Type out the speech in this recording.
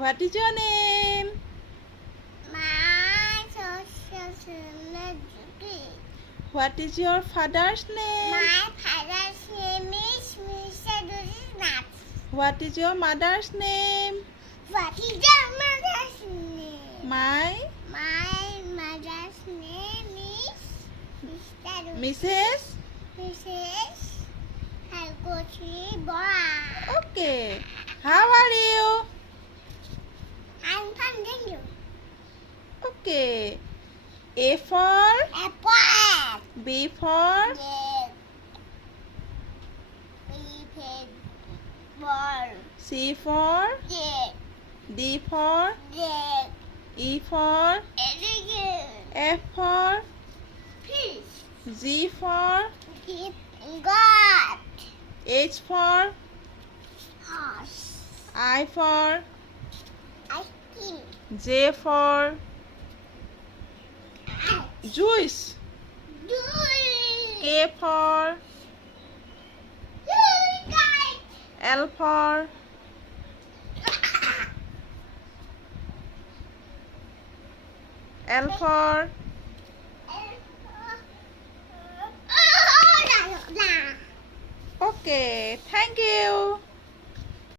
What is your name? My social name is What is your father's name? My father's name is Mr. Dusinath. What is your mother's name? What is your mother's name? My mother's name is Mrs. Mrs. Hargotri Bora. Okay. How are you? I'm fine, thank you. Okay. A for Apple. B for Yes. B for ball. C for Yes. D for Yes. E for Elephant. F for Fish. G for God. H for Horse. I for Ice cream. J for juice. K for L for L for Okay, thank you.